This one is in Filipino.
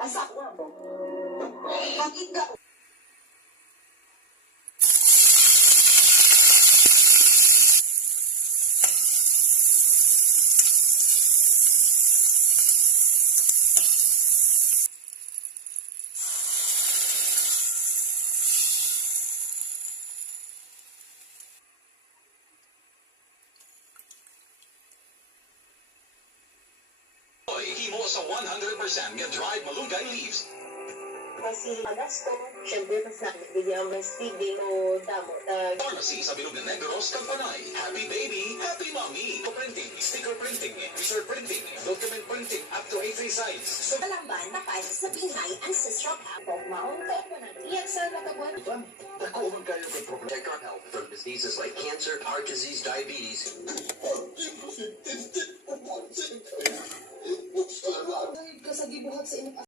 asawa mo. Bakit ka? Himo sa 100% nga dried malunggay leaves. Kasi magas ko, syempre mas nagbigyan ng speeding o damo. Pharmacy sa Bilog na Negros, Kampanay. Happy baby, happy mommy. Printing, sticker printing, visual printing, document printing, up to A3 size. So kalamban na pa sa Binhay Ancestral Camp. Maon ka mo na iyak sa nakabuan. Dako man kayo kay problem. Check our health from diseases like cancer, heart disease, diabetes. Ka sa gibuhat sa